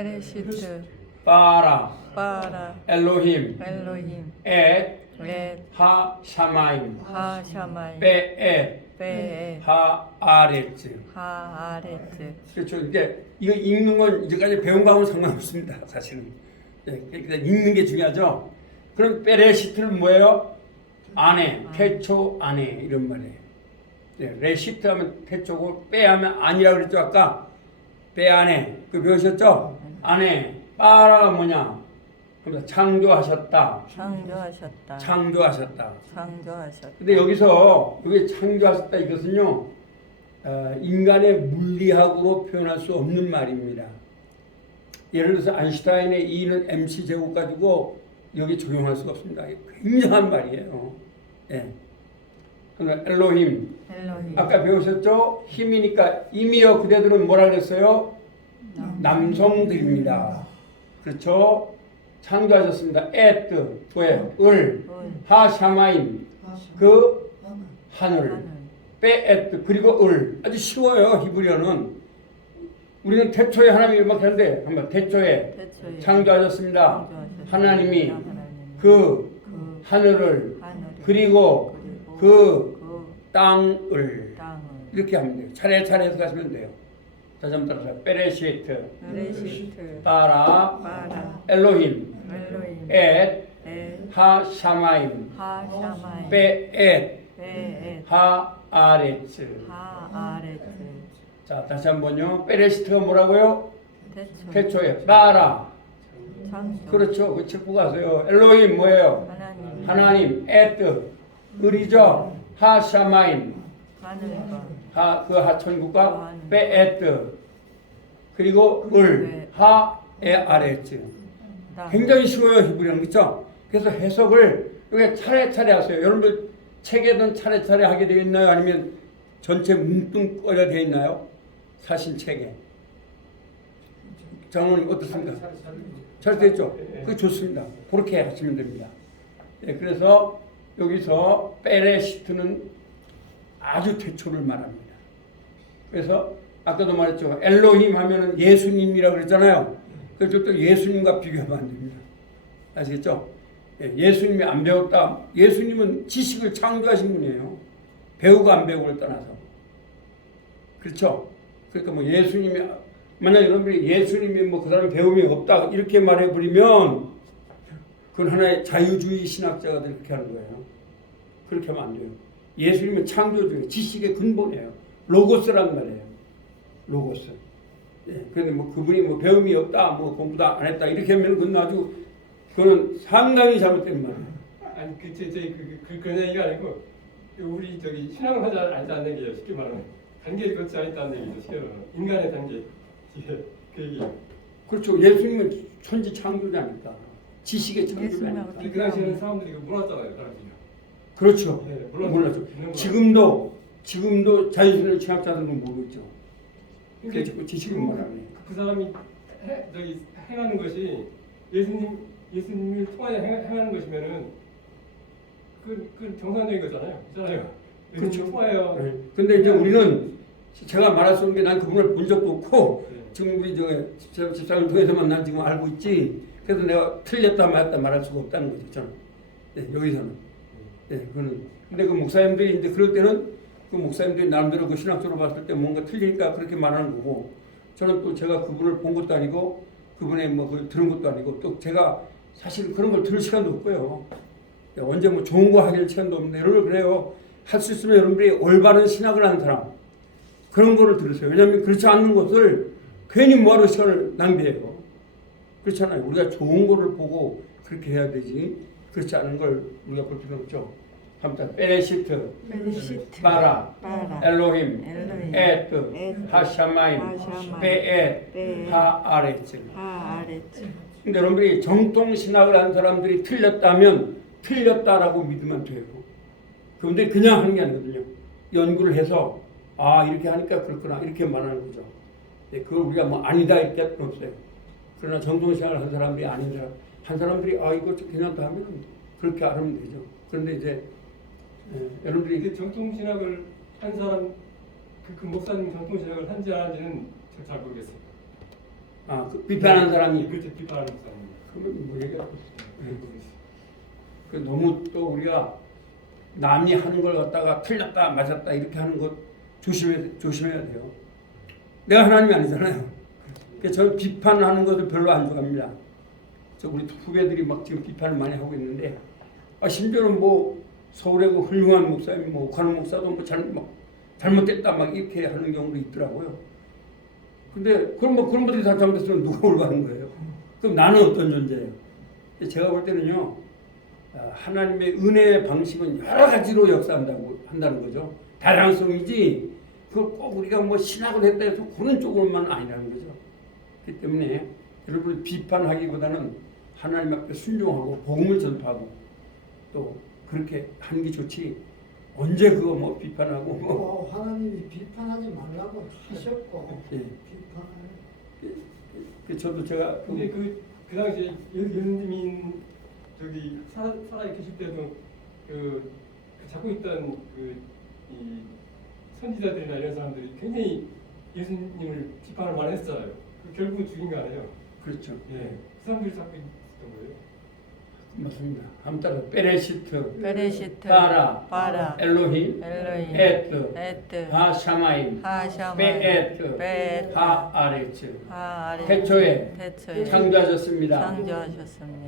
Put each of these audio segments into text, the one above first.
베레시트 바라 바라 엘로힘 엘로힘 엣 렛 하샤마임 하샤마임 베엣 베엣 하아레츠. 하아레트. 그렇죠. 이제 이거 읽는 건 이제까지 배운 거하고는 상관없습니다. 사실은. 네, 그러니까 읽는 게 중요하죠. 그럼 베레시트는 뭐예요? 안에, 태초 안에 이런 말이에요. 네, 레시트 하면 태초고 빼 하면 아니라 그랬죠 아까. 빼 안에 그 배우셨죠? 안에 빠라가 뭐냐? 그래서 창조하셨다. 창조하셨다. 창조하셨다. 창조하셨다. 근데 여기서 여기 창조하셨다 이것은요 인간의 물리학으로 표현할 수 없는 말입니다. 예를 들어서 아인슈타인의 E는 MC 제곱 가지고 여기 적용할 수가 없습니다. 굉장한 말이에요. 예. 엘로힘. 엘로힘. 아까 배우셨죠? 힘이니까 임이여 그대들은 뭐라 그랬어요? 남성들입니다. 그렇죠? 창조하셨습니다. 에트 뭐예요? 을. 하샤마임 그 하늘. 베에트 그리고 을. 아주 쉬워요. 히브리어는. 우리는 태초에 하나님이 막 하는데 한번 태초에 창조하셨습니다. 하나님이 그 하늘을 그리고 그 땅을 이렇게 하면 돼요. 차례차례 해서 가시면 돼요. 다시 한번 따라서 베레시트 바라 엘로힘 엣 하샤마임 베엣 하아레츠. 자 다시 한번요. 베레시트가 뭐라고요? 태초에 바라. 그렇죠. 그 책 보고 가세요. 엘로힘 뭐예요? 하나님. 에트 을이죠. 하샤마임 그 하천국과 베에트 그리고 을 하에아레츠. 굉장히 쉬워요. 히브리어는. 그렇죠? 그래서 해석을 여기 차례차례 하세요. 여러분들 책에는 차례차례 하게 되어 있나요? 아니면 전체 뭉뚱거려 되어 있나요? 사신책에. 장모님 어떻습니까? 잘 됐죠? 그게 좋습니다. 그렇게 하시면 됩니다. 네, 그래서 여기서 베레시트는 아주 태초를 말합니다. 그래서 아까도 말했죠. 엘로힘 하면은 예수님이라고 그랬잖아요. 그래서 또 예수님과 비교하면 안 됩니다. 아시겠죠? 예수님이 안 배웠다. 예수님은 지식을 창조하신 분이에요. 배우고 안 배우고를 떠나서. 그렇죠? 그러니까 뭐 예수님이 만약 여러분들이 예수님이 뭐 그 사람 배움이 없다 이렇게 말해버리면 그건 하나의 자유주의 신학자가 그렇게 하는 거예요. 그렇게 하면 안 돼요. 예수님은 창조주의, 지식의 근본이에요. 로고스란 말이에요. 로고스. 예, 그런데 뭐 그분이 뭐 배움이 없다, 뭐 공부도 안 했다 이렇게 하면 그건 아주 그건 상당히 잘못된 말이에요. 아니 그런 얘기가 아니고 우리 저기 신앙을 하지 않는 게 쉽게 말하면 단계를 걷지 않았다는 얘기죠. 쉽게 말하면 인간의 단계. 그 얘기. 그렇죠. 예수님은 천지 창조자니까. 지식의 창조자니까. 그 당시에는 사람들이 몰랐잖아요. 사람들이. 그렇죠. 네, 몰랐죠. 지금도 자유주의 신학자들은 모르죠. 그러니까 지식을 말하네. 그 사람이 행하는 것이 예수님을 통하여 행하는 것이면은 그 정상적인 거잖아요. 그렇잖아요. 그렇죠. 통하여. 네. 근데 이제 우리는 제가 말할 수 없는 게 난 그분을 본 적도 없고 지금 우리 집사람을 통해서만 난 지금 알고 있지. 그래서 내가 틀렸다 맞다 말할 수가 없다는 거죠. 저는. 네, 여기서는. 네, 그는. 근데 그 목사님들이 이제 그럴 때는 그 목사님들이 나름대로 그 신학적으로 봤을 때 뭔가 틀리니까 그렇게 말하는 거고 저는 또 제가 그분을 본 것도 아니고 그분의 뭐 그걸 들은 것도 아니고 또 제가 사실 그런 걸 들을 시간도 없고요. 언제 뭐 좋은 거 하길 시간도 없는데 여러분 그래요. 할 수 있으면 여러분들이 올바른 신학을 하는 사람 그런 거를 들으세요. 왜냐하면 그렇지 않는 것을 괜히 뭐하러 시간을 낭비해요. 그렇잖아요. 우리가 좋은 거를 보고 그렇게 해야 되지. 그렇지 않은 걸 우리가 볼 필요는 없죠. 한번 베레시트 바라 엘로힘 에트 하샤마임 베엣 하아레츠. 근데 여러분들이 정통 신학을 하는 사람들이 틀렸다면 틀렸다라고 믿으면 돼요. 그런데 그냥 하는 게 아니거든요. 연구를 해서 이렇게 하니까 그렇구나 이렇게 말하는 거죠. 네, 그걸 우리가 뭐 아니다 이렇게 할 필요 없어요. 그러나 정통 신학을 한 사람들이 아닌 사람 한 사람들이 이거 괜찮다 하면 그렇게 알으면 되죠. 그런데 이제 여러분들이 이게 정통 신학을 한 사람 그 목사님 정통 신학을 한지 안 한지는 잘 모르겠습니다. 그 비판하는 사람이 그렇죠. 비판하는 사람. 그러면 뭐 얘기하고 그 너무 또 우리가 남이 하는 걸 갖다가 틀렸다 맞았다 이렇게 하는 것 조심해야 돼요. 내가 하나님이 아니잖아요. 그래서 저는 비판하는 것을 별로 안 좋아합니다. 저 우리 후배들이 막 지금 비판을 많이 하고 있는데 심지어는 뭐 서울의 그 훌륭한 목사님 뭐 관우 목사도 뭐 잘못됐다 막 이렇게 하는 경우도 있더라고요. 근데 그런 분들이 다 잘못했으면 누가 올바른 거예요? 그럼 나는 어떤 존재예요? 제가 볼 때는요, 하나님의 은혜의 방식은 여러 가지로 한다는 거죠. 다양성이지, 그걸 꼭 우리가 뭐 신학을 했다 해서 그런 쪽으로만 아니라는 거죠. 그렇기 때문에 여러분 비판하기보다는 하나님 앞에 순종하고 복음을 전파하고 또 그렇게 하는 게 좋지. 언제 그거 뭐 비판하고 뭐 하나님이 비판하지 말라고 하셨고 예. 비판을 저도 제가 근데 그 당시에 예수님인 저기 살아 계실 때도 그 잡고 있던 이 선지자들이나 이런 사람들이 굉장히 예수님을 비판을 많이 했어요. 결국은 죽인 거 아니에요? 그렇죠. 예. 그 사람들이 잡고 있었던 거예요. 맞습니다. 한번 따라 베레시트, 베레시트, 바라, 바라, 엘로힘, 엘로힘, 에트, 에트, 하샤마임, 하샤마임, 베에트, 베에트, 하아레츠. 하아레, 태초에 창조하셨습니다.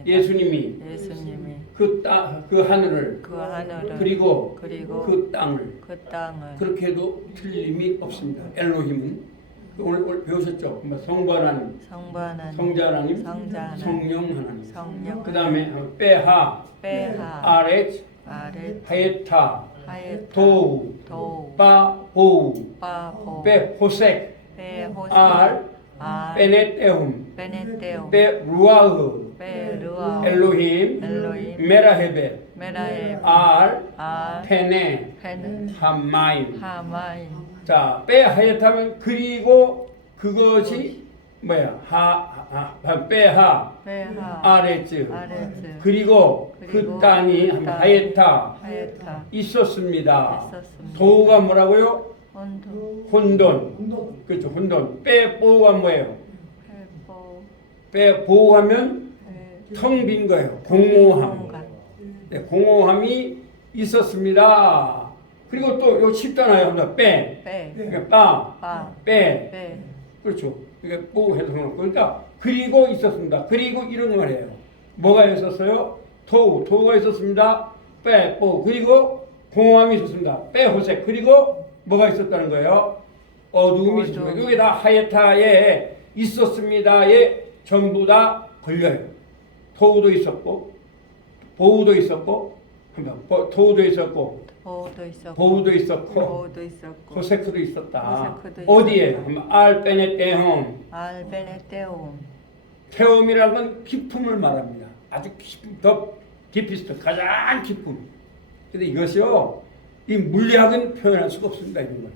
예수님이 예수님이 그 하늘을 그 하늘을 그리고 그 땅을 땅을 그렇게 해도 틀림이 없습니다. 엘로힘은 오늘 배우셨죠? 성부 하나님, 성부 하나님, 성자 하나님, 성자 하나님, 성령 하나님. 성령 그 다음에 베하, 베하, 아렛, 아렛, 하에타, 하에타, 도우, 도우, 바호우, 바호, 베호색, 베호세, 알, 알, 베네테움, 베네테오, 베루아흐, 베르아, 엘로힘, 엘로힘, 메라헤베, 메라에, 알, 알, 페네, 페네, 하마임. 하마임, 자, 베하에타면 그리고 그것이 뭐야? 베하, 베하, 아레츠. 아레츠, 그리고 그 그리고 땅이 그 땅, 하에타 하에타, 있었습니다. 있었습니다. 도우가 뭐라고요? 온도, 혼돈. 운동 그렇죠. 혼돈. 빼보우가 뭐예요? 헬보, 빼보우하면 텅 빈 거예요. 공허함. 공간, 네, 공허함이 있었습니다. 그리고 또 여기 쉽잖아요. 한번 빼. 빼, 그러니까 빠, 빠, 빼. 빼, 그렇죠. 이게 뽀 해서 그러니까 그리고 있었습니다. 그리고 이런 말이에요. 뭐가 있었어요? 토우가 있었습니다. 빼, 뽀. 그리고 공허함이 있었습니다. 빼, 호색. 그리고 뭐가 있었다는 거예요? 어두움이 있었습니다. 여기 다 하에타에 있었습니다에 전부 다 걸려요. 토우도 있었고, 보우도 있었고, 토우도 있었고, 보우도 있었고, 보우도 있었고, 보우도 있었고, 호세크도 있었다. 호세크도 어디에? 있었다. 알베네테홈. 알베네테움, 태움이라는 건 깊음을 말합니다. 아주 더 깊이 있어. 가장 깊음. 근데 이것이요, 이 물리학은 표현할 수가 없습니다. 이런 건.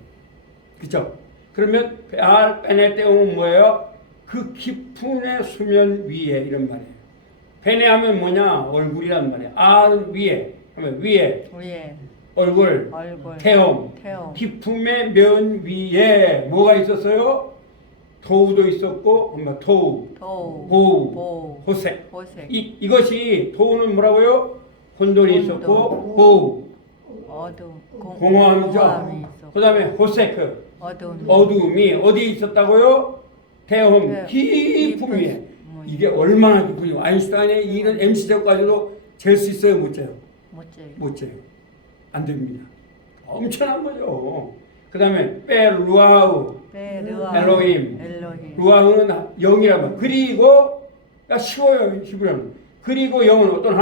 그죠? 그러면 알베네테홈은 뭐예요? 그 깊음의 수면 위에 이런 말이에요. 베네하면 뭐냐? 얼굴이란 말이에요. 알은 위에. 하면 위에. 위에, 얼굴. 얼굴, 태움. 태움, 깊음의 면 위에 뭐가 있었어요? 도우도 있었고, 토우, 도우, 보우, 보우, 호색. 호색, 이것이 도우는 뭐라고요? 혼돈이 혼돈. 있었고, 보우, 어둠, 공허함이죠. 공허함이 있었고, 그 다음에 호세크, 어둠, 어두움이 어디 있었다고요? 태움, 네. 깊음 위에. 깊은 이게 얼마나 깊은지. 아인슈타인의 이런 MC제까지도 잴 수 있어요? 못 재요? 못지, 못 재요. 안 됩니다. 엄청난 거죠. 그 다음에 베루아우, 베르아, 엘로힘. 엘로힘, 루아흐는 영이라고. 그리고 쉬워요. 히브리어는. 그리고 영은 어떤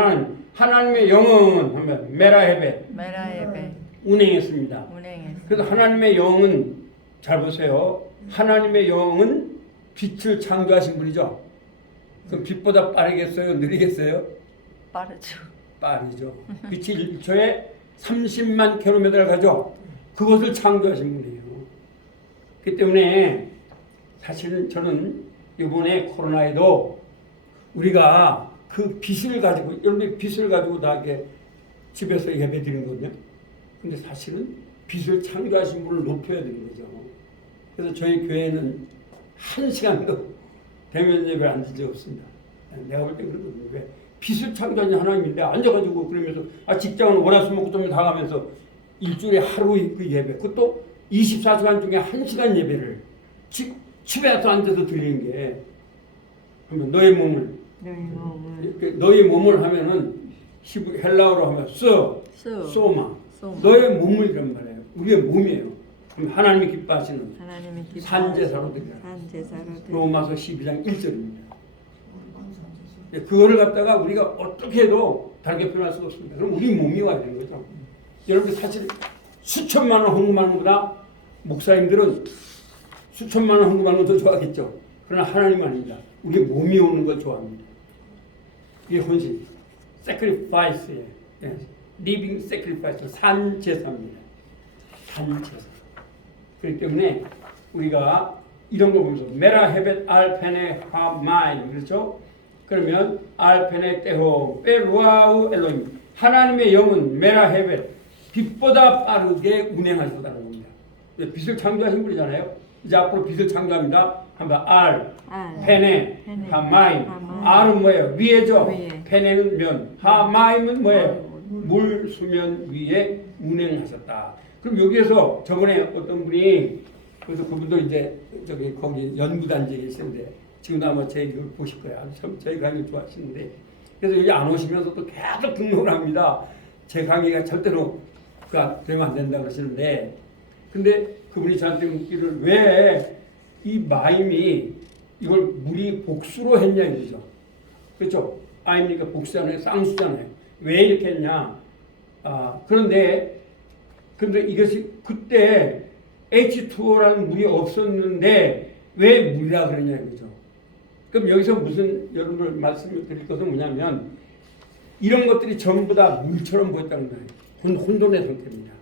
하나님의 영은 하면 메라헤베 메라에베, 운행했습니다. 운행했어, 그래서 하나님의 영은 잘 보세요. 하나님의 영은 빛을 창조하신 분이죠. 그럼 빛보다 빠르겠어요? 느리겠어요? 빠르죠, 빠르죠. 빛이 1초에 30만 킬로미터를 가죠. 그것을 창조하신 분이에요. 그렇기 때문에 사실은 저는 이번에 코로나에도 우리가 그 빛을 가지고, 여러분이 빛을 가지고 다 이렇게 집에서 예배 드리는 거거든요. 근데 사실은 빛을 창조하신 분을 높여야 되는 거죠. 그래서 저희 교회는 1시간도 대면 예배 안 드린 적 없습니다. 내가 볼 때 그러거든요. 왜? 빛을 창조하는 하나님인데 앉아가지고 그러면서 직장은 월화수목금토일 다 가면서 일주일에 하루 그 예배, 그것도 24시간 중에 1시간 예배를 집에서 앉아서 드리는 게, 그러면 너의 몸을 너의 몸을 하면은 헬라어로 하면 소마 너의 몸을 이란 말이에요. 우리의 몸이에요. 그럼 하나님이 기뻐하시는 산제사로 드리라. 로마서 12장 1절입니다. 그거를 갖다가 우리가 어떻게 해도 다르게 표현할 수가 없습니다. 그럼 우리 몸이 와야 되는 거죠. 여러분들 사실 수천만 원 헌금하는 것보다 목사님들은 수천만 원 헌금하는 걸 더 좋아하겠죠. 그러나 하나님은 아닙니다. 우리 몸이 오는 걸 좋아합니다. 이게 헌신, sacrifice예요. living sacrifice, 산제사입니다. 산제사. 그렇기 때문에 우리가 이런 걸 보면서 메라 헤벳 알페네 하마인, 그렇죠? 그러면 알페네 테호 베루아우 엘로임, 하나님의 영은 메라 헤벳, 빛보다 빠르게 운행하셨다는 겁니다. 빛을 창조하신 분이잖아요. 이제 앞으로 빛을 창조합니다. 한번 페네 하마임. 알은 뭐예요? 위에죠. 페네는 면, 하마임은 뭐예요? 물 수면 위에 운행하셨다. 그럼 여기에서 저번에 어떤 분이, 그래서 그분도 이제 거기 연구단지에 계시는데 지금도 아마 제 이걸 보실 거예요. 참 저희 강의 좋아하시는데, 그래서 여기 안 오시면서 또 계속 등록을 합니다. 제 강의가 절대로 되면 안 된다고 그러시는데, 근데 그분이 저한테 묻기를 왜 이 마임이 이걸 물이 복수로 했냐 이거죠. 그렇죠? 아닙니까? 복수잖아요. 쌍수잖아요. 왜 이렇게 했냐? 그런데 이것이 그때 H2O라는 물이 없었는데 왜 물이라 그러냐 이거죠. 그럼 여기서 무슨 여러분들 말씀을 드릴 것은 뭐냐면, 이런 것들이 전부 다 물처럼 보였다는 거예요. 혼돈의 상태입니다.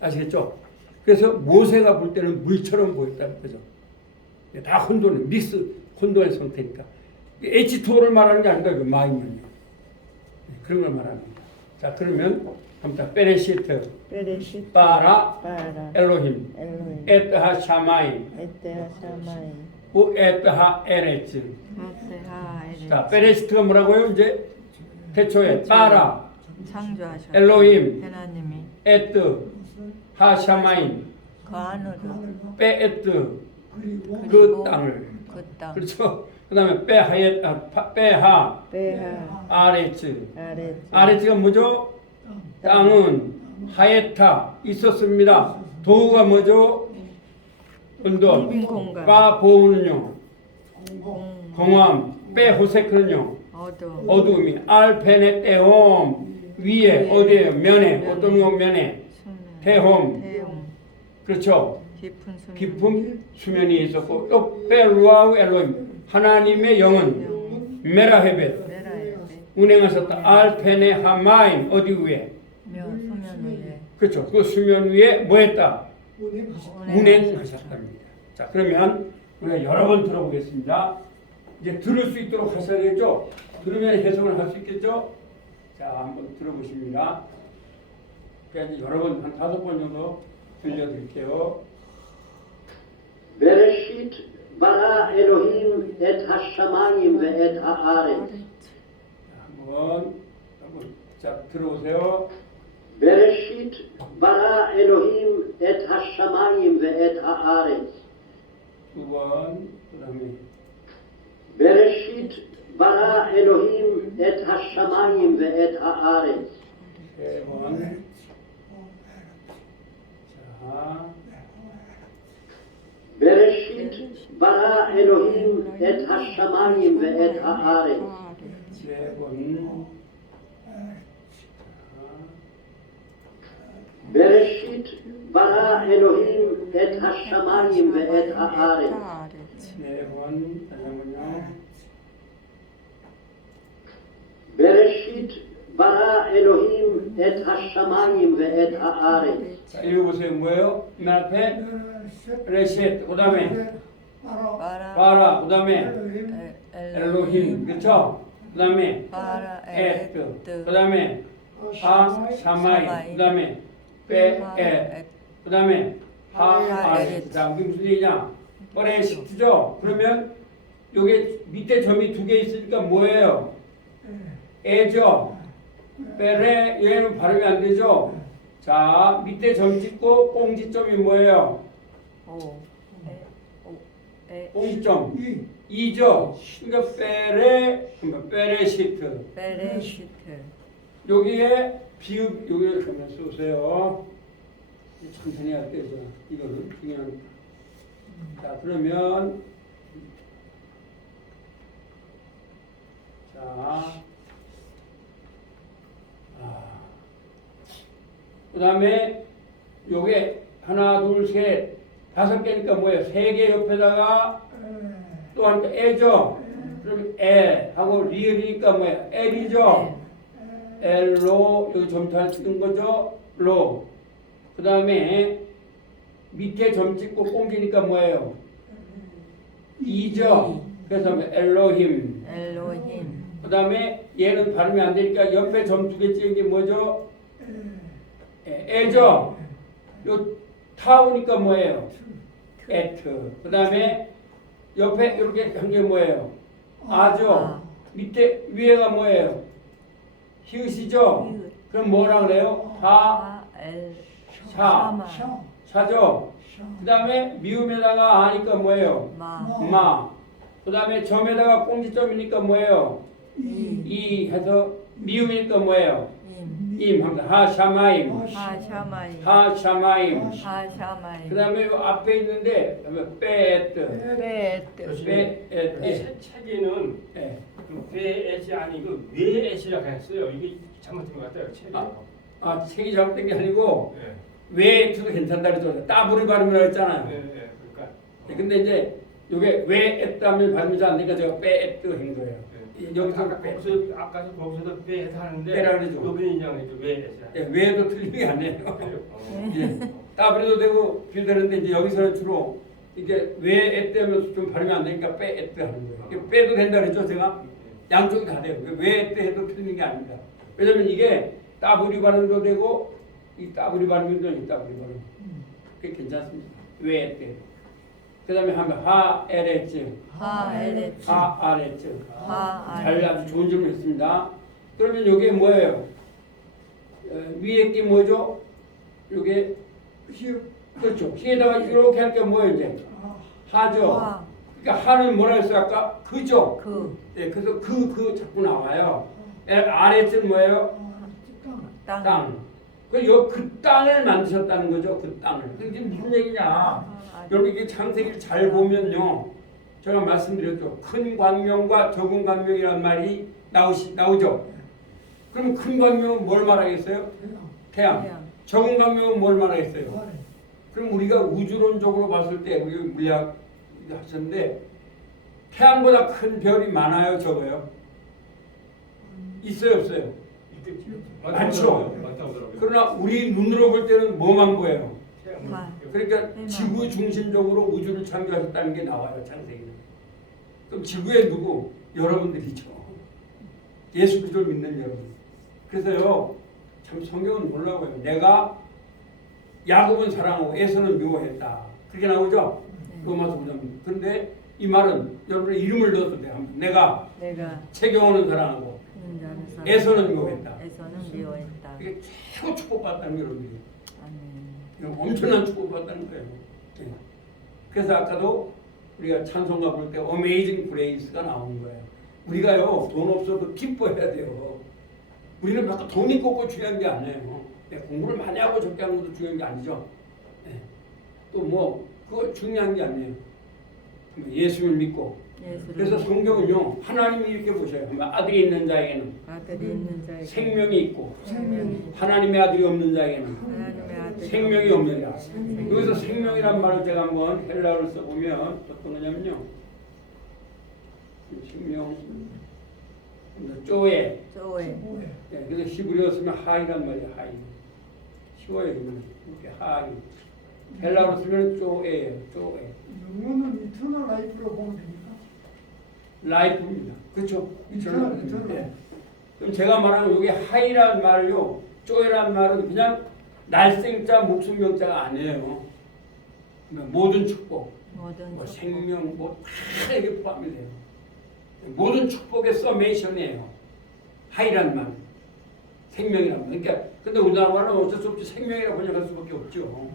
아시겠죠? 그래서 모세가 볼 때는 물처럼 보였다는 거죠. 다 혼돈의 혼돈의 상태니까. H2O를 말하는 게 아닌가, 그 마임은요. 그런 걸 말합니다. 자, 그러면 한번 베레시트 바라 엘로힘 에트하 샤마임 에트하 에레츠. 자, 베레시트가 뭐라고요? 이제 태초에 바라 창조하셨 엘로힘 하나님이 에트 하샤마임 그 안으로 베에트 그 땅을, 그렇죠? 그 다음에 빼하 아레츠가 뭐죠? 땅은 하에타 있었습니다. 도우가 뭐죠? 운동. 빠 보우는요 공함. 빼 호세크는요 어두움이. 알페네 떼홈 위에 어디에요? 면에. 어떤 거 면에? 태홈. 그렇죠? 깊은 수면이 있었고, 또 베루아우 엘로임, 하나님의 영은 메라헤벳 운행하셨다. 알페네 하마임, 어디 위에? 수면 위에. 그렇죠. 그 수면 위에 뭐 했다? 운행하셨답니다. 자, 그러면 우리가 여러 번 들어보겠습니다. 이제 들을 수 있도록 하셔야 되겠죠? 들으면 해석을 할 수 있겠죠? 자, 한번 들어보십니다. 그러니까 이제 여러 번, 한 5번 정도 들려드릴게요. בראשית ברא אלוהים את השמיים ואת הארץ. 한번 자 들어오세요. בראשית ברא אלוהים את השמיים ואת הארץ. 두 번, 그다음에 בראשית ברא אלוהים את השמיים ואת הארץ. 세 번. 자. בראשית ברא אלוהים את השמיים ואת הארץ. 세 번. בראשית ברא אלוהים את השמיים ואת הארץ. 네 번. 잠깐만요. בראשית ברא אלוהים את השמיים ואת הארץ. 자, 읽어보세요. 뭐예요? 맨 앞에 레셋, 그 다음에 바라, 그 다음에 엘로힘, 그렇죠? 그 다음에 에트, 그 다음에 샤마이, 그 다음에 베에, 그 다음에 하아레. 자, 이게 무슨 얘기냐? 버레시트죠? 그러면 요게 밑에 점이 두 개 있으니까 뭐예요? 에죠. 빼레 얘는 발음이 안 되죠. 자 밑에 점 찍고 꽁지점이 뭐예요? 오. 에. 꽁지점 이죠. 그러니까 빼레 그러면 빼레시트. 베레시트. 여기에 비읍 여기 그러면 쓰세요. 천천히 할게요. 이거는 그냥 자 그러면 자. 그 다음에 요게 하나 둘셋 다섯 개니까 뭐예요? 세 개 옆에다가 또 하니까 애죠. 그럼 애 하고 리을이니까 뭐예요? 엘이죠. 엘로 여기 점탈 쓰는 거죠. 로. 그 다음에 밑에 점 찍고 꽁지니까 뭐예요? 이죠. 그래서 엘로힘. 엘로힘. 그 다음에 얘는 발음이 안 되니까 옆에 점 두 개 찍은 게 뭐죠? 애죠. 요 타오니까 뭐예요? 에트. 그 다음에 옆에 이렇게 한 게 뭐예요? 아죠. 밑에 위에가 뭐예요? 히읗이죠. 히읗. 그럼 뭐라 그래요? 하, 엘. 샤. 샤죠. 그 다음에 미음에다가 아니까 뭐예요? 마. 마. 그 다음에 점에다가 꽁지점이니까 뭐예요? 이 해서 미음이니까 뭐예요? 임. 임 합니다. 하샤마임. 하샤마임. 하샤마임. 하샤마임. 그 다음에 요 앞에 있는데 빼트. 베트. 빼트. 책에는 예. 그 배엣이 아니고 외엣이라고 했어요. 이게 잘못된 것 같아요. 책에. 아, 책이 잘못된 게 아니고 네. 왜트도 괜찮다 그랬죠. 따블이 발음이라고 했잖아요. 네, 네. 그러니까. 근데 이제 요게 왜트 하면 발음이 잘 안 되니까 제가 빼트 한 거예요. 여기서 거기서도 배엣 하는데 빼라 그러죠. 여기는 그냥 외엣이야. 예, 왜도 틀린 게 아니에요. 그래요. 예. 따블이도 되고 빌되는데 이제 여기서는 주로 이게 왜 때문에 좀 발음이 안 되니까 빼 하는 거예요. 이게 빼도 된다 그랬죠, 제가? 양쪽이 다 돼요. 왜 해도 틀리는 게 아닙니다. 왜냐면 이게 따블이 발음도 되고 이 따블이 발음도 이 따블이 발음. 그게 괜찮습니다. 왜 때. 그다음에 하면 하 에레츠, 하에레츠. 하 아레츠. 잘 하아레츠. 아주 좋은 질문 했습니다. 그러면 이게 뭐예요? 위에 게 뭐죠? 이게 그렇죠. 히에다가 이렇게 할 게 뭐예요 이제? 하죠. 하. 그러니까 하는 뭐라 했어요 아까? 그죠. 그. 네, 그래서 그 자꾸 나와요. 아래쯤 뭐예요? 땅. 그 땅을 만드셨다는 거죠. 그 땅을. 그게 무슨 얘기냐? 여러분 이게 창세기를 잘 보면요. 제가 말씀드렸죠. 큰 광명과 적은 광명이란 말이 나오죠. 그럼 큰 광명은 뭘 말하겠어요? 태양. 적은 광명은 뭘 말하겠어요? 그럼 우리가 우주론적으로 봤을 때 우리 물리학 하셨는데 태양보다 큰 별이 많아요, 적어요? 있어요, 없어요? 많죠. 그러나 우리 눈으로 볼 때는 뭐만 보여요? 그러니까 지구 중심적으로 우주를 창조하셨다는 게 나와요, 창세기는. 그럼 지구에 누구? 여러분들이죠. 예수 그리스도를 믿는 여러분. 그래서요, 참 성경은 몰라고요. 내가 야곱은 사랑하고 에서는 미워했다. 그렇게 나오죠? 로마서 9장. 그런데 이 말은 여러분의 이름을 넣어도 돼요. 내가 최경호는 사랑하고 에서는 미워했다. 에서는 미워했다. 이게 최고 축복받다는 게 여러분들이. 아멘. 엄청난 축복받다는 거예요. 네. 그래서 아까도 우리가 찬송가 볼 때 Amazing Grace가 나오는 거예요. 우리가요 돈 없어도 기뻐해야 돼요. 우리는 막 돈이 꼭 중요한 게 아니에요. 네, 공부를 많이 하고 적게 하는 것도 중요한 게 아니죠. 네. 또 뭐 그거 중요한 게 아니에요. 예수를 믿고. 그래서 성경은요 하나님이 이렇게 보셔요. 아들이 있는 자에게는 생명이 있고 하나님의 아들이 없는 자에게는 생명이 없느니라. 여기서 생명이란 말을 제가 한번 헬라어를 써보면 어떤 거냐면요. 생명 쪼에. 네, 그래서 히브리어 쓰면 하이란 말이에요. 하이. 쉬워요. 이렇게 하이. 헬라어로 쓰면 쪼에예요. 쪼에. 영어는 이터널 라이프로 보면 됩니까? 라이프입니다. 그렇죠? 이터널. 네. 그럼 제가 말하는 여기 하이란 말을요, 쪼이란 말은 그냥 날생자 목숨명자가 아니에요. 모든 축복, 뭐 생명, 뭐 다 이게 포함이 돼요. 모든 축복의 서메이션이에요. 하이란 말, 생명이란 말. 그러니까 근데 우리나라 말은 어쩔 수 없이 생명이라고 번역할 수밖에 없죠.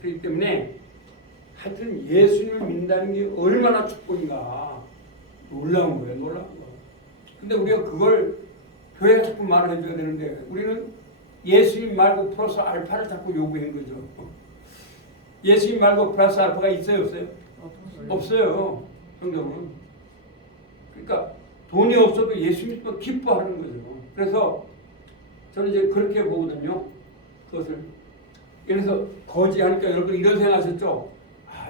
그렇기 때문에 하여튼 예수님을 믿는다는 게 얼마나 축복인가 놀라운 거예요. 놀라운 거. 근데 우리가 그걸 교회가 자꾸 말을 해줘야 되는데 우리는 예수님 말고 플러스 알파를 자꾸 요구한 거죠. 예수님 말고 플러스 알파가 있어요? 없어요? 없어요. 성경은. 그러니까 돈이 없어도 예수 믿고 기뻐하는 거죠. 그래서 저는 이제 그렇게 보거든요. 그것을. 그래서 거지 하니까 여러분 이런 생각하셨죠?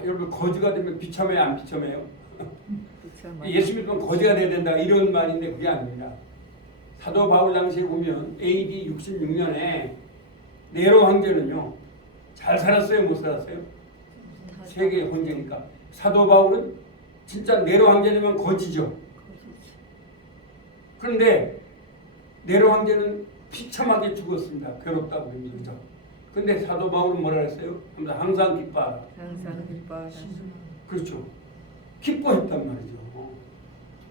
여러분 거지가 되면 비참해요? 안 비참해요? 예수 믿으면 거지가 돼야 된다 이런 말인데 그게 아닙니다. 사도 바울 당시에 보면 AD 66년에 네로 황제는요. 잘 살았어요? 못 살았어요? 세계 황제니까. 사도 바울은 진짜 네로 황제면 거지죠. 그런데 네로 황제는 비참하게 죽었습니다. 괴롭다고 그러죠. 근데 사도 바울은 뭐라 했어요? 항상 기뻐하라. 항상 기뻐하라. 그렇죠. 기뻐했단 말이죠.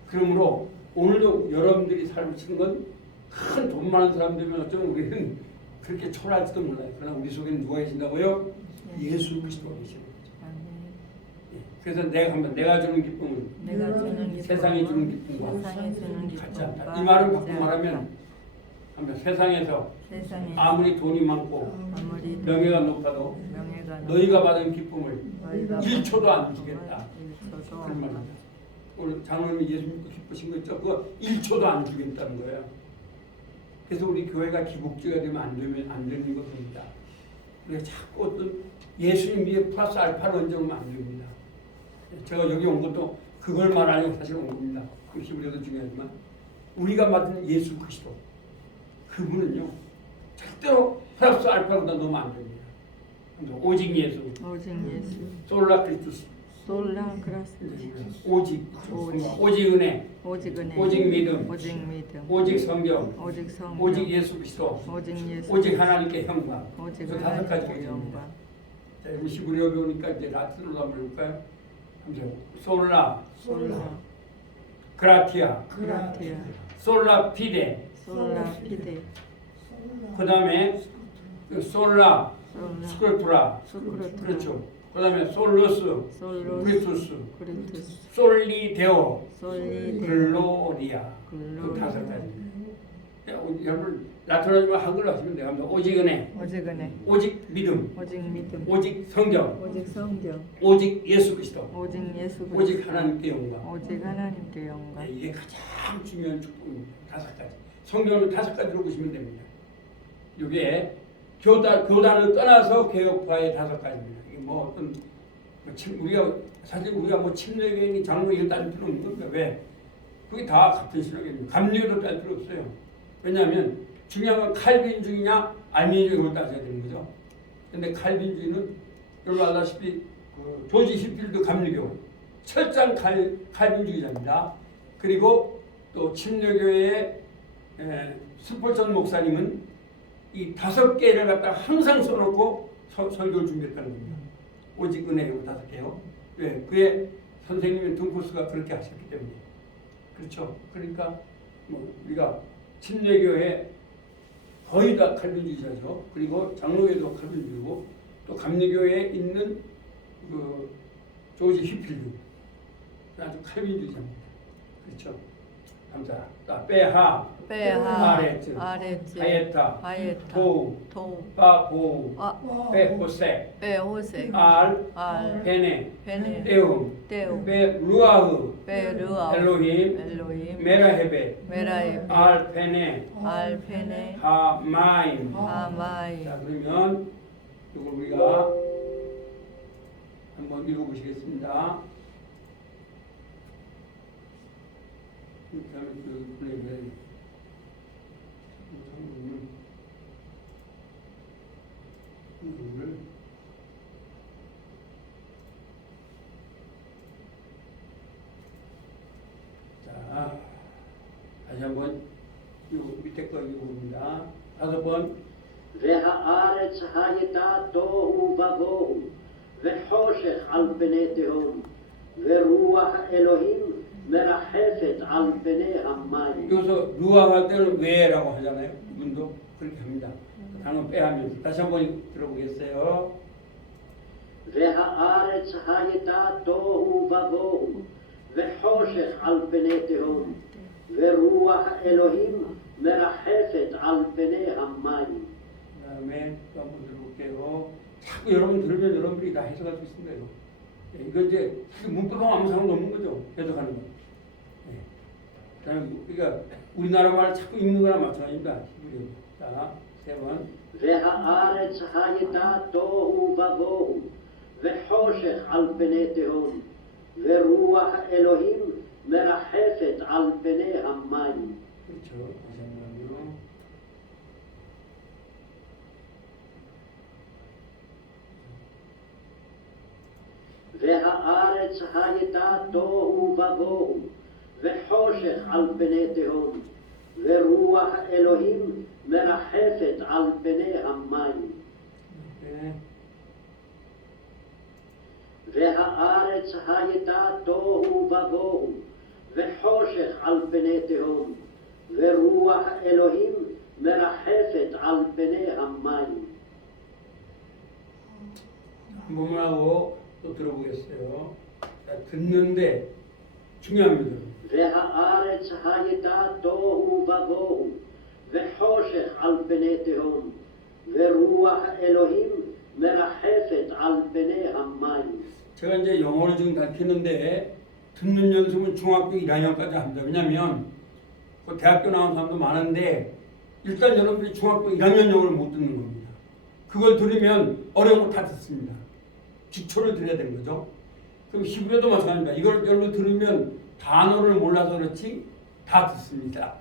그러므로 오늘도 여러분들이 살고 있는 건 큰 돈 많은 사람들이면 어쩌면 우리는 그렇게 초라할지도 몰라요. 그러나 우리 속에는 누가 계신다고요? 예수 그리스도가 계시는 거죠. 그래서 내가 주는 기쁨은 세상이 주는 기쁨과 같지 않다. 이 말을 바꿔 말하면 세상에서 아무리 돈이 많고 명예가 높아도 너희가 받은 기쁨을 1초도 안 주겠다. 그런 말입니다. 오늘 장로님이 예수 믿고 기쁘신 거 있죠? 그거 1초도 안 주겠다는 거예요. 그래서 우리 교회가 기복지가 되면 안 되는 것입니다. 그래서 자꾸 어떤 예수님 위에 플러스 알파를 얹으면 안 됩니다. 제가 여기 온 것도 그걸 말하려고 사실 온 겁니다. 그것이 우리도 중요하지만 우리가 맡은 예수 그리스도 그분은요 절대로 플러스 알파보다 너무 안 됩니다. 오직 예수, 솔라 크리스토스, 오직 은혜, 오직 믿음, 오직 성경, 오직 예수 그리스도, 오직 하나님께 영광. 그 5가지 얘기입니다. 자, 우리 시브리어 배우니까 이제 라틴어로 한번 해볼까요? 솔라, 그라티아, 솔라 피데, 그 다음에 솔라 스크루투라, 그렇죠. 그 다음에 솔루스, 크리스투스, 솔리데오, 글로리아. 그 5가지. 여러분 라틴어지만 한글로 하시면 돼요. 오직 은혜, 오직 믿음, 오직 성경, 오직 예수 그리스도, 오직 하나님께 영광. 이게 가장 중요한 축복입니다. 5가지. 성경을 5가지로 보시면 됩니다. 이게 교단을 떠나서 개혁파의 5가지입니다. 이게 뭐 어떤 우리가 뭐 침례교인이 장로 이런 따질 필요 없는 겁니다. 왜? 그게 다 같은 신학입니다. 감리교도 따질 필요 없어요. 왜냐하면 중요한 건 칼빈주의냐 알미니주의를 따져야 되는 거죠. 근데 칼빈주의는 여러분 알다시피 조지 힐필드 감리교 철장 칼빈주의자입니다. 그리고 또 침례교회의 스폴전 목사님은 이 5개를 갖다 항상 써놓고 설교를 준비했다는 겁니다. 오직 은혜요 5개요. 왜? 그의 선생님인 둥코스가 그렇게 하셨기 때문에. 그렇죠. 그러니까 뭐 우리가 침례교회 거의 다 칼빈주의자죠. 그리고 장로교도 칼빈주의고 또 감리교회에 있는 그 조지 히필드 아주 칼빈주의자입니다. 그렇죠. 감사. 자, 빼하, 아레츠, 하예타, 도, 바보, 빼호세, 알, 페네, 떼움, 빼루아흐, 엘로힘, 메라헤베, 알, 페네, 하마임. 자, 그러면 이걸 우리가 한번 읽어보시겠습니다. 그다음에 그 플레이를 이거를 자 다시 한번 이 밑에 거 읽어봅니다. 5번. והארץ הייתה תוהו ובוהו וחושך על פני תהום ורוח אלוהים מרחפת על פני המים. 여기서 루아 할 때는 왜라고 하잖아요. 이분도 그렇게 합니다. 단어 빼하면서 다시 한번 들어보겠어요. והארץ הייתה תוהו ובוהו, וחושך על פני תהום, ורוח אלוהים מרחפת על פני המים. 그다음에 또 한번 들어볼게요. 자꾸 여러분 들으면 여러분들이 다 해석할 수 있습니다. 이거. 예, 이건 이제 문법하고 아무 상관없는 거죠. 해석하는 거. 예. 그다음에 그러니까 우리나라 말 자꾸 읽는 거랑 마찬가지입니다. 히브리어. 자, 세 번. והארץ הייתה תוהו ובוהו, וחושך על פני תהום, ורוח אלוהים מרחפת על פני המים. 그렇죠. 다시 한번요. והארץ הייתה תוהו ובוהו, וחושך על פני תהום, ורוח אלוהים מרחפת על פני המים. 네. והארץ הייתה תוהו ובוהו, וחושך על פני תהום, ורוח אלוהים מרחפת על פני המים. 한번하고 또 들어보겠어요. 자, 듣는데 중요합니다. והארץ הייתה תוהו ובוהו, וחושך על פני תהום, ורוח אלוהים מרחפת על פני המים. 제가 이제 영어를 지금 가르치는데 듣는 연습은 중학교 1학년까지 합니다. 왜냐하면 그 대학교 나온 사람도 많은데 일단 여러분들이 중학교 1학년 영어를 못 듣는 겁니다. 그걸 들으면 어려운 거 다 듣습니다. 기초를 들어야 되는 거죠. 그럼 히브리어도 마찬가지입니다. 이걸 여러분 들으면 단어를 몰라서 그렇지 다 듣습니다.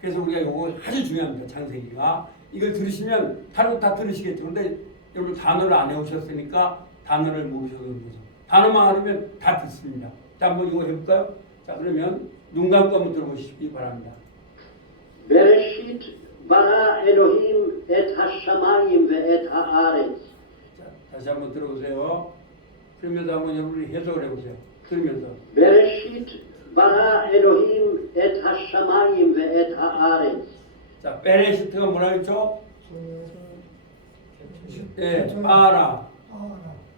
그래서 우리가 이거 아주 중요합니다. 창세기가. 이걸 들으시면 다른 거 다 들으시겠죠. 그런데 여러분 단어를 안 해오셨으니까 단어를 모르셔서 그런 거죠. 단어만 알으면 다 듣습니다. 자, 한번 이거 해볼까요? 자, 그러면 눈 감고 한번 들어보시기 바랍니다. בראשית ברא אלוהים את השמיים ואת הארץ. 자, 다시 한번 들어보세요. 그러면서 한번 여러분이 해석을 해보세요. 들으면서. בראשית ברא אלוהים את השמיים ואת הארץ. 자, 베레시트가 뭐라 했죠? 예, 파라,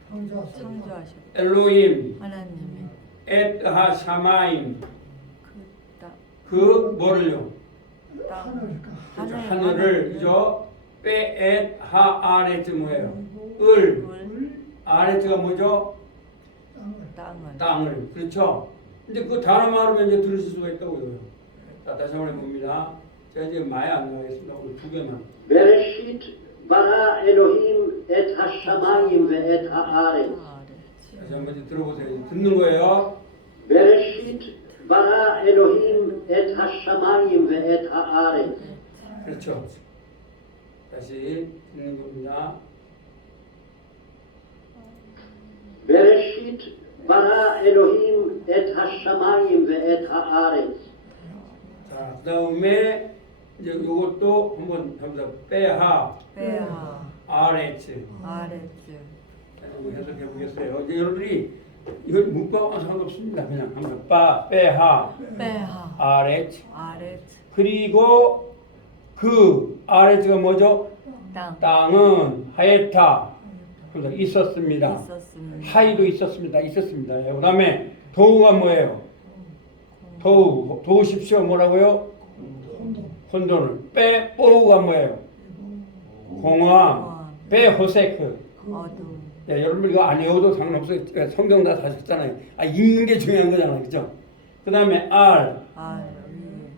창조하셨다. 엘로임, 하나님이 에트하 샤마임. 땅, 그 뭐를요? 땅, 하늘을 그죠? 빼엣하 아레츠 뭐예요? 을. 물, 아레츠가 뭐죠? 땅을. 땅을. 그렇죠? 근데 그 단어만 하면 이제 들으실 수가 있다고요. 자, 다시 한번 해봅니다. 제가 이제 많이 안 나가겠습니다. 오늘 두 개만. בראשית ברא אלוהים את השמיים ואת הארץ. 다시 한번 이제 들어보세요. 듣는 거예요. בראשית ברא אלוהים את השמיים ואת הארץ. 그렇죠. 다시 듣는 겁니다. בראשית ברא אלוהים את השמיים ואת הארץ. 자, 그 다음에 이제 이것도 한번 하면서 빼하, 빼하, 아레츠. 아레츠. 한번 해석해 보겠어요. 이제 여러분들이 이건 문법하고 상관없습니다. 그냥 한번 빼하, 빼하, 아레츠. 아레츠. 그리고 그 아레츠가 뭐죠? 땅. 땅은 하에타. 그래서 있었습니다. 있었습니다. 하이도 있었습니다. 있었습니다. 그 다음에 도우가 뭐예요? 도우십시오. 뭐라고요? 혼돈을. 뽀우가 뭐예요? 공허함. 호세크. 어둠. 네, 여러분 이거 안 외워도 상관없어요. 성경 다 사셨잖아요. 읽는 게 중요한 거잖아요. 그죠? 그 다음에 알,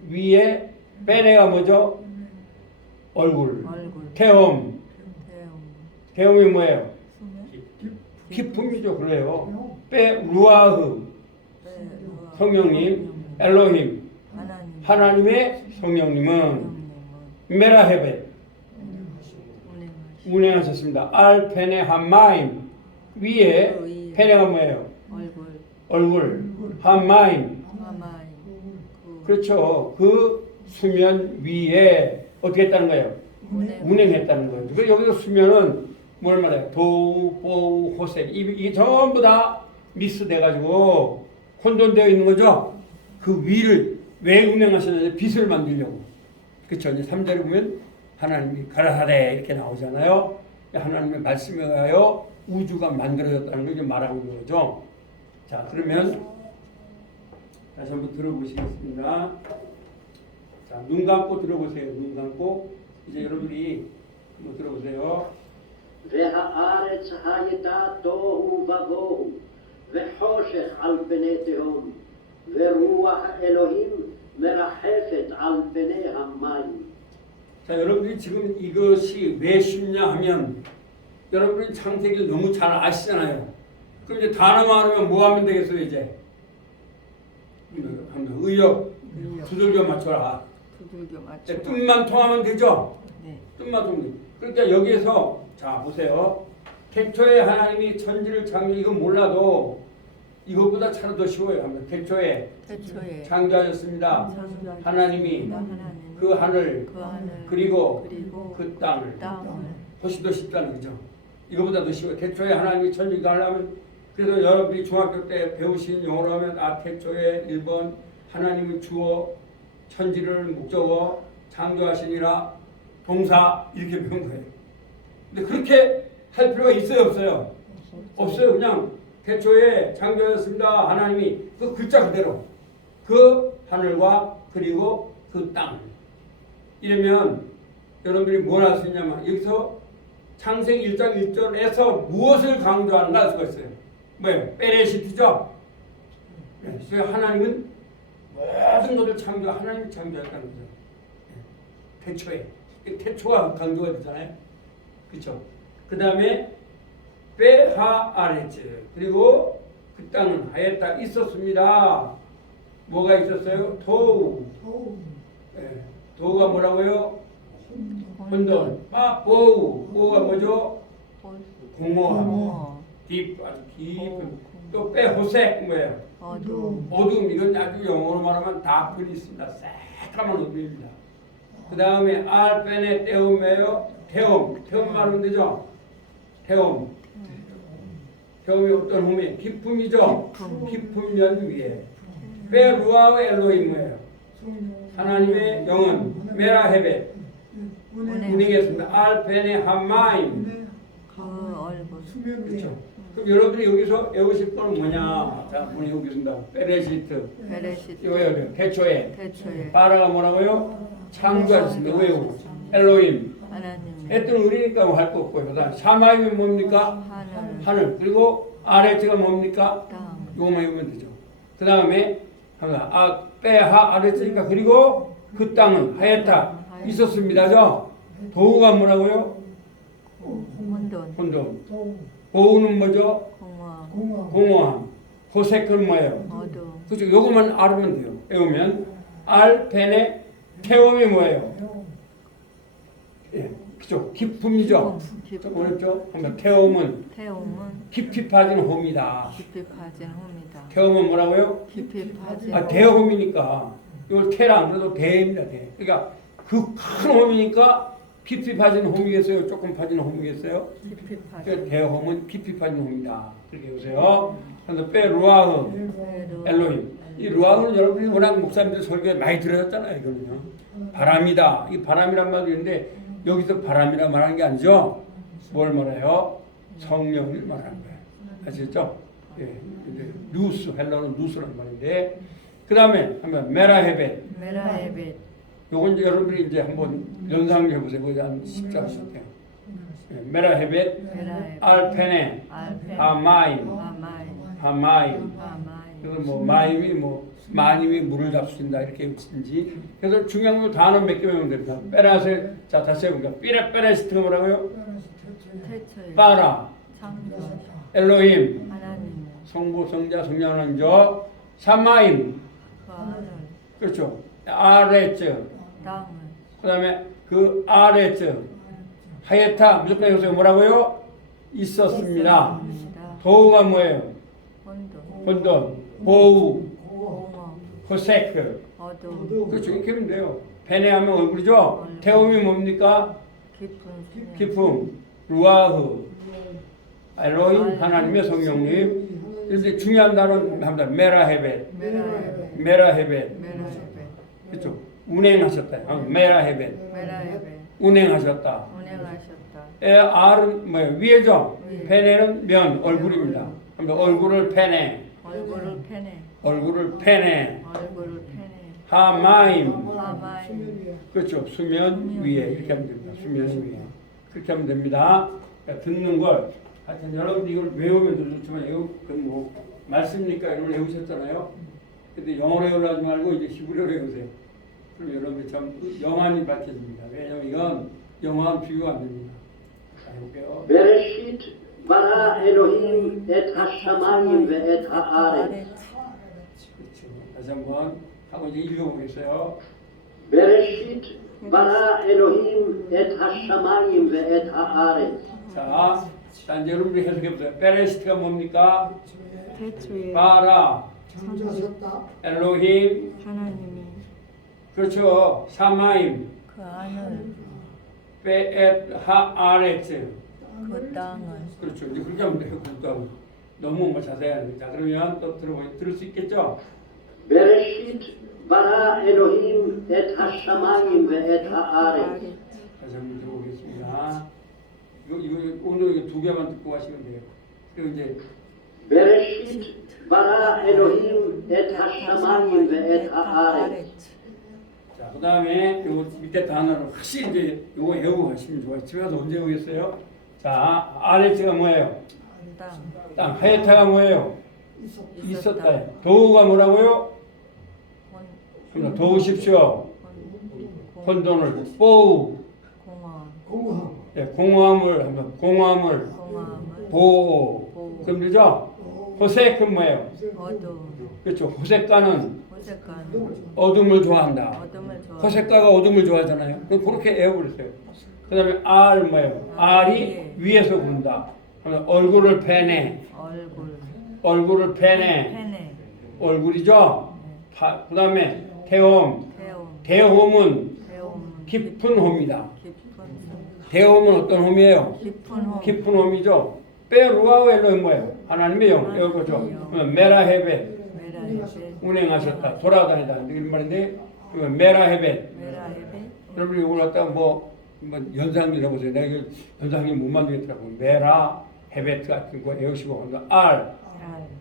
위에 빼네가 뭐죠? 얼굴. 태움. 태움이 뭐예요? 기품이죠. 그래요. 루아흐. 성령님. 엘로힘. 하나님의 성령님은 메라헤베. 운행하셨습니다. 알 페네 한마임. 위에 페네가 뭐예요? 얼굴. 한마임. 그렇죠. 그 수면 위에 어떻게 했다는 거예요? 운행했다는 거예요. 그래서 여기서 수면은 뭘 말해요? 도우, 보우, 호세. 이게 전부 다 미스돼가지고 혼돈되어 있는 거죠. 그 위를 왜 운행하시느냐 빛을 만들려고. 그렇죠. 이제 3절에 보면 하나님이 가라사대 이렇게 나오잖아요. 하나님의 말씀에 의하여 우주가 만들어졌다는 걸 이제 말하고 있는 거죠. 자, 그러면 다시 한번 들어보시겠습니다. 자, 눈 감고 들어보세요. 눈 감고 이제 여러분이 한번 들어보세요. והארץ הייתה תוהו ובוהו, וחושך על פני תהום, ורוח אלוהים מרחפת על פני המים. 자, 여러분들이 지금 이것이 왜 쉽냐 하면 여러분이 창세기를 너무 잘 아시잖아요. 그럼 이제 단어만 하면 뭐 하면 되겠어요, 이제? 의역, 두들겨 맞춰라. 두들겨 맞춰. 뜻만 통하면 되죠? 네. 뜻만 통하면 돼. 그러니까 여기에서 자, 보세요. 태초에 하나님이 천지를 창조, 이건 몰라도 이것보다 차라리 더 쉬워요. 한번 태초에 창조하셨습니다. 하나님이 그 하늘, 그리고 그 땅을. 훨씬 더 쉽다는 거죠. 이거보다 더 쉬워요. 태초에 하나님이 천지가 하려면, 그래서 여러분이 중학교 때 배우신 영어로 하면 태초에 1번 하나님은 주어 천지를 목적어 창조하시니라 동사 이렇게 배운 거예요. 근데 그렇게 할 필요가 있어요, 없어요? 없어요. 그냥 태초에 창조하셨습니다. 하나님이 그 글자 그대로 그 하늘과 그리고 그 땅. 이러면 여러분들이 뭘 할 수 있냐면 여기서 창세기 1장 1절에서 무엇을 강조하는가 할 수가 있어요. 뭐예요? 베레시트죠? 그래서 하나님은 모든 것을 하나님이 창조했다는 거죠. 태초에. 태초가 강조가 되잖아요. 그렇죠? 그 다음에 베하아레츠, 그리고 그 땅은 하였다 있었습니다. 뭐가 있었어요? 도우. 도우가 뭐라고요? 혼돈. 보우. 보우가 뭐죠? 공허함. 딥, 아주 깊은. 또 베호색 뭐예요? 어둠. 이건 아주 영어로 말하면 다크니스입니다. 새까만 어둠입니다. 그 다음에 알펜의 떼움이에요. 태움 말하면 되죠? 태움이 어떤 홈이? 기품이죠? 기품면 위에. 베루아우 엘로힘이에요. 하나님의 영은 메라헤벳 운행했습니다. 알펜의 하마임. 그렇죠. 그럼 여러분이 여기서 외우실 건 뭐냐? 자, 오늘 여기있습니다. 베레시트. 이거요. 태초에. 바라가 뭐라고요? 창조하셨습니다. 왜요? 엘로힘. 했던 우리니까 할 거 없고요. 그다음 샤마임이 뭡니까? 하늘. 그리고 아레츠가 뭡니까? 요거만 외우면 되죠. 그 다음에 빼하 아레츠니까 그리고 그 땅은 하였다 있었습니다죠. 도우가 뭐라고요? 혼돈. 보우는 뭐죠? 공허함. 호색은 뭐예요? 그죠? 요거만 알으면 돼요. 외우면 알펜의 태움이 뭐예요? 예, 그죠? 기품이죠. 어렵죠? 태움은 깊이 파진 홈이다. 태움은 뭐라고요? 대홈이니까 이걸 태랑 그래도 대입니다. 대. 그러니까 그 큰 홈이니까 깊이 파진 홈이겠어요? 조금 파진 홈이겠어요? 대홈은 깊이 파진 홈이다. 그렇게 보세요. 그래서 베루아흐 엘로힘. 이 루아흐는 여러분이 워낙 목사님들 설교에 많이 들으셨잖아요. 이거는요. 바람이다. 이 바람이란 말도 있는데 여기서 바람이라 말하는 게 아니죠. 뭘 말해요? 성령을 말하는 거예요. 아시겠죠? 예. 누스, 헬라어는 누스란 말인데 그 다음에 한번 메라헤벳. 요건 이제 여러분들이 이제 한번 연상을 해보세요. 거기 한 10장 있을게요. 메라헤벳, 알펜에, 하마임. 그래서 뭐 마임이 뭐 마님이 물을 잡수신다 이렇게 외치든지. 그래서 중요한 건 단어 몇 개 외우면 됩니다. 빼라세. 자, 다시 해볼게요. 삐레시트가 뭐라고요? 빠라, 엘로힘, 성부, 성자, 성령원조, 샤마임, 그렇죠. 아레츠, 그 다음에 그 아레츠, 하예타, 무조건 여기서 뭐라고요? 있었습니다. 도우가 뭐예요? 혼돈, 보우, 호세크. 그렇죠. 이렇게 하면 돼요. 베네하면 얼굴이죠. 태움이 뭡니까? 기품, 루아흐, 엘로힘, 하나님의 성령님, 그런데 중요한 단어는 합니다. 메라헤벳, 메라헤벳. 메라헤벳. 메라헤벳. 그렇죠. 운행하셨다. 메라헤벳. 메라헤벳. 운행하셨다. 운행하셨다. R은 뭐예요? 위에죠. 위. 페네는 면, 얼굴입니다. 그럼 얼굴을 페네, 얼굴을 패네. 얼굴을 페네. 얼굴을 패네. 하마임. 하마임. 수면 위에. 그렇죠. 수면 위에 이렇게 하면 됩니다. 수면 위에 그렇게 하면 됩니다. 그러니까 듣는 걸 하여튼 여러분들 이걸 외우면 좋지만 이거 뭐 말씀이니까 이걸 외우셨잖아요. 근데 영어로 외우지 말고 이제 히브리어로 외우세요. 그럼 여러분들 참 영안이 밝혀집니다. 왜냐면 이건 영어와 비교가 안 됩니다. 자, 해볼게요. בראשית ברא אלוהים את השמיים ואת הארץ. 그렇죠. 다시 한번 하고 이제 읽어보겠어요. בראשית ברא אלוהים את השמיים ואת הארץ. 자 이제 여러분들이 해석해보세요. 베레시트가 뭡니까? 태초에 바라, 잠자셨다. 엘로힘, 하나님이 그렇죠. 사마임, 그 안을 베엣 하아레츠. 그 땅을 그렇죠. 이제 그렇게 하면 돼요. 그 땅. 너무 뭐 자세하게. 자 그러면 또 들을 수 있겠죠? בראשית ברא אלוהים את השמיים ואת הארץ. 다시 한번 들어보겠습니다. 이거 오늘 이거 두 개만 듣고 가시면 돼요. 그리고 이제 בראשית ברא אלוהים את השמיים ואת הארץ. 자, 그 다음에 요 밑에 단어를 확실히 이제 요거 외우고 가시면 좋아요. 집에 가서 언제 외우겠어요? 자, 아레츠가 뭐예요? 땅 땅. 하에타가 뭐예요? 있었다. 있었다. 도우가 뭐라고요? 혼 그럼 도우십시오. 혼 혼돈을. 보우. 공허 공허함. 예, 공허함을 한번 공허함을 공허함을 보호. 보호. 그럼 되죠? 호색은 뭐예요? 어두움 그렇죠. 호색가는 호색가는 어둠을 좋아한다. 어둠을 좋아 호색가가 어둠을 좋아하잖아요. 그럼 그렇게 외워버렸어요. 그 다음에 R 뭐예요? R이 위에서 본다. 그러면 얼굴을 패네. 얼굴을 패네. 패네 얼굴이죠? 그 다음에 태홈. 태움 대홈은 태움은 깊은 홈이다. 깊은 대홈은 어떤 홈이에요? 깊은 홈 깊은 홈이죠. 베루아웰로는 뭐예요? 하나님의 영. 하나님의 이거죠. 영. 그러면 메라헤벳 메라헤벳 운행하셨다. 돌아다니다. 이런 말인데 그러면 메라헤벳. 메라헤벳 여러분이 이걸 갖다가 뭐 연상을 해보세요. 내가 이거 연상이 못 만들겠더라고. 메라헤벳 같은 거 외우시고 R 알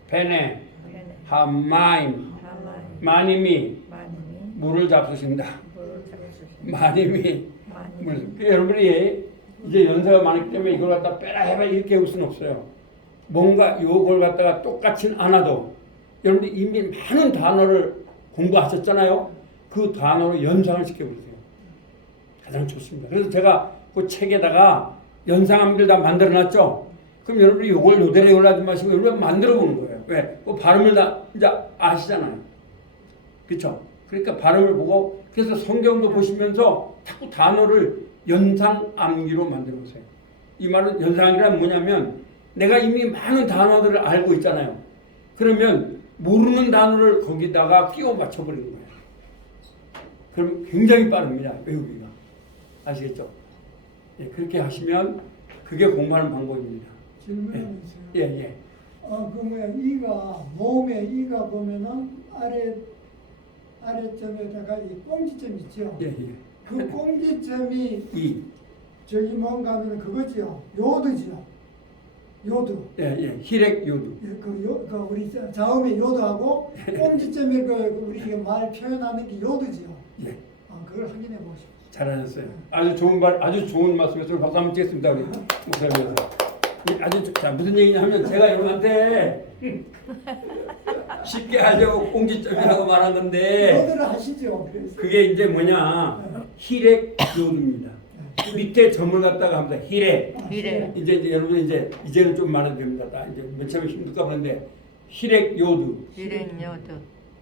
페네 패네 하마임 하마임 마님이 마님이 물을 잡수신다. 물을 잡수신 마님이 마님이 여러분이 이제 연세가 많기 때문에 이걸 갖다 빼라 해봐 이렇게 할 수는 없어요. 뭔가 요걸 갖다가 똑같진 않아도 여러분들 이미 많은 단어를 공부하셨잖아요. 그 단어로 연상을 시켜보세요. 가장 좋습니다. 그래서 제가 그 책에다가 연상함들 다 만들어놨죠. 그럼 여러분이 요걸 요대로 연락하지 마시고 여러분 만들어보는 거예요. 왜? 그 발음을 다 이제 아시잖아요. 그렇죠? 그러니까 발음을 보고 그래서 성경도 보시면서 자꾸 단어를 연상 암기로 만들어 보세요. 이 말은 연상이란 뭐냐면 내가 이미 많은 단어들을 알고 있잖아요. 그러면 모르는 단어를 거기다가 끼워 맞춰 버리는 거예요. 그럼 굉장히 빠릅니다. 외우기가. 아시겠죠? 예, 그렇게 하시면 그게 공부하는 방법입니다. 질문이 있어요. 예, 예. 그 뭐야 이가 몸에 이가 보면은 아래점에다가 이 꽁지점 있죠. 예, 예. 그 꽁지점이 이. 저기 뭔가 하면 그거지요. 요드지요. 요드. 예, 예. 희렉 요두. 예, 그 우리 자음의 요드하고 꽁지점에 우리 말 표현하는 게 요드지요. 예. 그걸 확인해 보시오. 잘하셨어요. 아주 좋은 말, 아주 좋은 말씀에서 박수 한번 치겠습니다, 우리 목사님께서. 아주 자 무슨 얘기냐면 제가 여러분한테 쉽게 하려고 공지점이라고 말한 건데 요드를 하시죠. 그래서. 그게 이제 뭐냐 희렉 요두입니다. 밑에 점을 갖다가 합니다. 희렉. 희렉. 이제 여러분 이제는 좀 말해도 됩니다. 이제 맨 처음에 힘들까 보는데 희렉 요두. 희렉 요드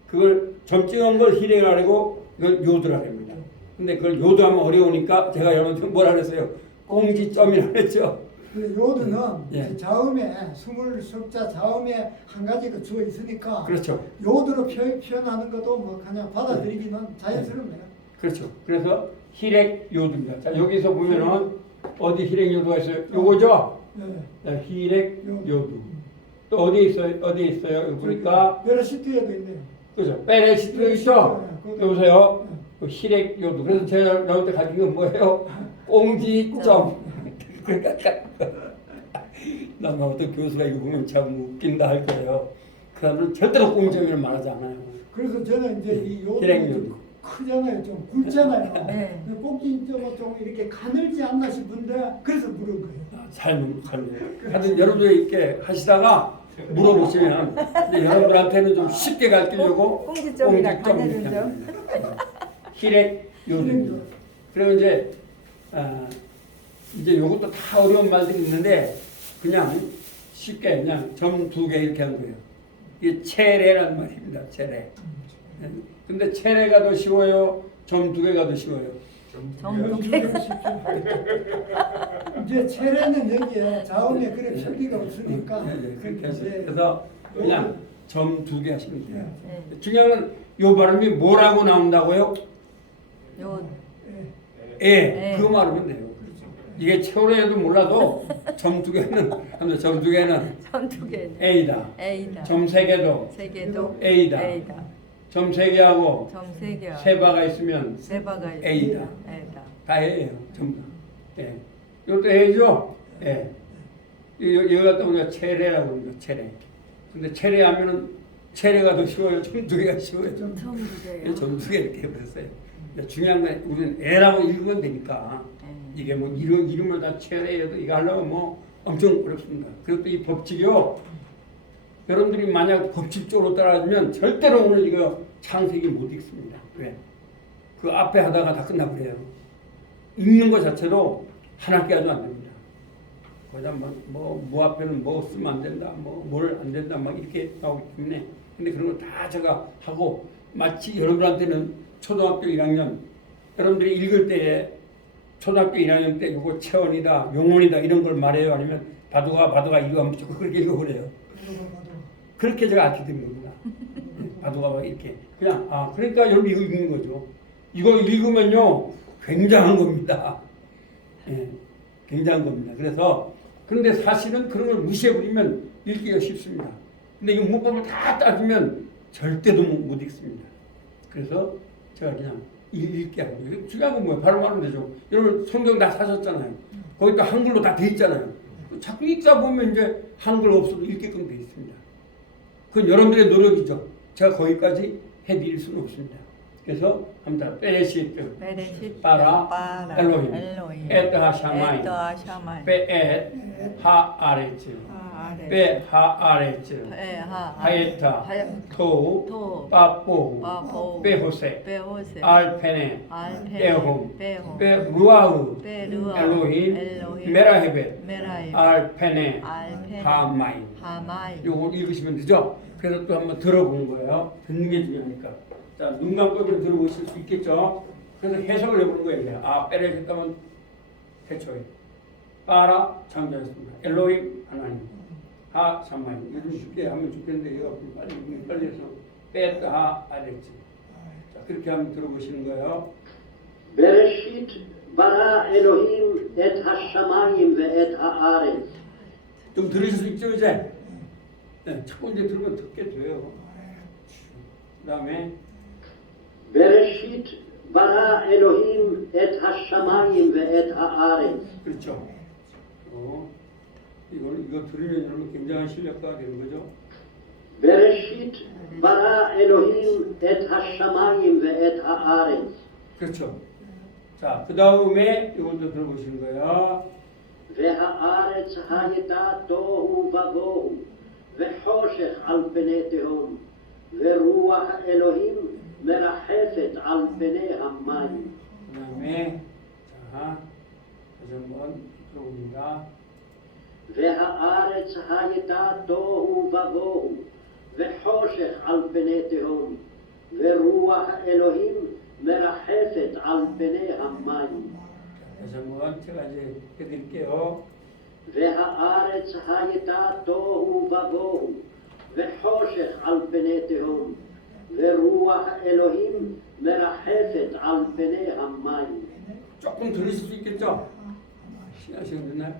그걸 점 찍은 걸 희렉이라고 하고 이걸 요두라고 합니다. 근데 그걸 요두하면 어려우니까 제가 여러분한테 뭐라 그랬어요? 공지점이라고 했죠. 그 요드는 예. 자음에 스물석자 자음에 한 가지가 주어 있으니까 그렇죠. 요드로 표현하는 것도 뭐 그냥 받아들이기는 자연스럽네요. 그렇죠. 그래서 희렉 요두입니다. 자 여기서 보면은 어디 희렉 요두가 있어요? 요거죠? 예. 네, 희렉 요두. 또 어디 있어요? 어디 있어요? 여기 보니까 베레시트에도 있네요. 그죠? 베레시트 있죠? 여보세요? 그 히렉 요도. 그래서 제가 나올 때 가진 건 뭐예요? 꽁지점. 난 어떤 교수가 이거 보면 참 웃긴다 할 거예요. 그 사람들은 절대로 꽁지점이라는 말하지 않아요. 그래서 저는 이제 이 히렉 요도 요도. 크잖아요. 좀 굵잖아요. 네. 꼭지 좀 이렇게 가늘지 않나 싶은데 그래서 물은 거예요. 삶은. 하여튼 여러분들이 이렇게 하시다가 물어보시면 근데 여러분들한테는 좀 쉽게 가르치려고 꽁지점이랑 꽁지점 가늘은 이렇게 점. 하는 거예요. 히렉 요도. 그리고 이제 이제 요것도 다 어려운 말들이 있는데 그냥 쉽게 그냥 점 2개 이렇게 하는 거예요. 이게 체레라는 말입니다. 체레. 근데 체레가 더 쉬워요. 점 2개가 더 쉬워요. 점 이제 이제 체레는 여기에 자음에 그래 표기가 없으니까 그렇게 하세요. 이제 그래서 그냥 점 2개 하시면 돼요. 네. 중요한 건 요 발음이 뭐라고 나온다고요? 요 예, 그 말하면 돼요. 이게 체오레도 몰라도 점 2개는 점 2개는 점 2개. A다. A다. 점 3개도 3개도 A다. A다. 점 3개하고 점 3개. 세 바가 있으면 세 바가 있어. A다. A다. 다 A예요. 전부 다. 예. 이것도 A죠? 예. 이거 갖다 우리가 체레라고 합니다. 체레. 근데 체레 하면은 체레가 더 쉬워요. 점 2개가 쉬워요. 점 2개요. 점 2개 이렇게 해버렸어요. 중요한 건 우리는 애라고 읽으면 되니까 이게 뭐 이름을 다 체레해도 이거 하려면 뭐 엄청 어렵습니다. 그리고 또 이 법칙이요. 여러분들이 만약 법칙적으로 따라하면 절대로 오늘 이거 창세기 못 읽습니다. 왜? 그 앞에 하다가 다 끝나버려요. 읽는 것 자체도 한 학기가도 안 됩니다. 거기다 뭐 앞에는 뭐 쓰면 안 된다, 뭐 뭘 안 된다, 막 이렇게 나오기 때문에. 근데 그런 거 다 제가 하고 마치 여러분한테는 초등학교 1학년 여러분들이 읽을 때에 초등학교 1학년 때 이거 체언이다, 용언이다 이런 걸 말해요. 아니면 바둑아 이거 하면 무조건 그렇게 읽어버려요. 그렇게 제가 알게 된 겁니다. 바둑아 이렇게 그냥 그러니까 여러분 이거 읽는 거죠. 이거 읽으면요 굉장한 겁니다. 예, 굉장한 겁니다. 그래서 그런데 사실은 그런 걸 무시해버리면 읽기가 쉽습니다. 근데 이 문법을 다 따지면 절대도 못 읽습니다. 그래서 제가 그냥 읽게 하고 중요한 건 뭐예요? 바로 말하면 되죠. 여러분 성경 다 사셨잖아요. 거기 또 한글로 다 돼 있잖아요. 자꾸 읽다 보면 이제 한글 없어도 읽게끔 돼 있습니다. 그건 여러분들의 노력이죠. 제가 거기까지 해드릴 수는 없습니다. 그래서 합니다. 베레시트, 바라, 엘로힘, 에드하 샤마이, 베엣, 하아레츠, 베하아레츠, 하예타, 토, 빠뽀, 베호세, 알페네, 에홈, 베루아우, 엘로힘, 메라헤벳, 알페네, 하마이. 요거 읽으시면 되죠? 그래서 또 한번 들어보는 거예요. 듣는 게 중요하니까. 자, 눈 감고 들어보실 수 있겠죠? 그래서 해석을 해보는 거예요. 빼를 했다면 태초에. 빠라 창조했습니다. 엘로힘 하나님. 하 샤마임. 이거 좀 쉽게 하면 좋겠는데 이거 빨리 해서 뺐다 하 아레츠. 자, 그렇게 한번 들어보시는 거예요. בראשית ברא אלוהים את השמיים ואת הארץ. 좀 들으실 수 있죠 이제? 네, 첫 번째 들으면 듣게 돼요. 그 다음에 בראשית ברא אלוהים את השמיים ואת הארץ. 그렇죠. 이거 들으면 여러분 굉장한 실력가가 되는 거죠. בראשית ברא אלוהים את השמיים ואת הארץ. 그렇죠. 자, 그 다음에 이것도 들어보시는 거예요. והארץ הייתה תוהו ובוהו וחושך על פני תהום ורוח אלוהים מרחפת על פני המים. 그 다음에 자, 다시 한번 들어봅니다. והארץ הייתה תוהו ובוהו וחושך על פני תהום ורוח אלוהים מרחפת על פני המים. 다시 한번 제가 이제 해드릴게요. והארץ הייתה תוהו ובוהו וחושך על פני תהום ורוח אלוהים מרחפת על פני המים. 조금 들으실 수 있겠죠? 시간 됐나요?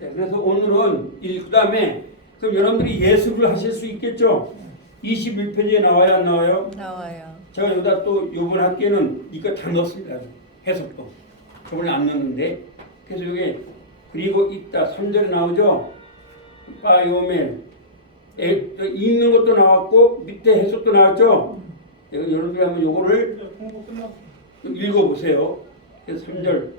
네, 그래서 오늘은 그 다음에 그럼 여러분들이 예습을 하실 수 있겠죠? 21페이지에 나와요, 안 나와요? 나와요. 제가 여기다 또 이번 학기에는 이거 다 넣었습니다. 해석도. 저번에 안 넣었는데. 그래서 여기 그리고 있다 3절에 나오죠. 빠요멜 읽는 것도 나왔고 밑에 해석도 나왔죠. 여러분들이 한번 요거를 공부 끝났어. 읽어보세요. 그래서 3절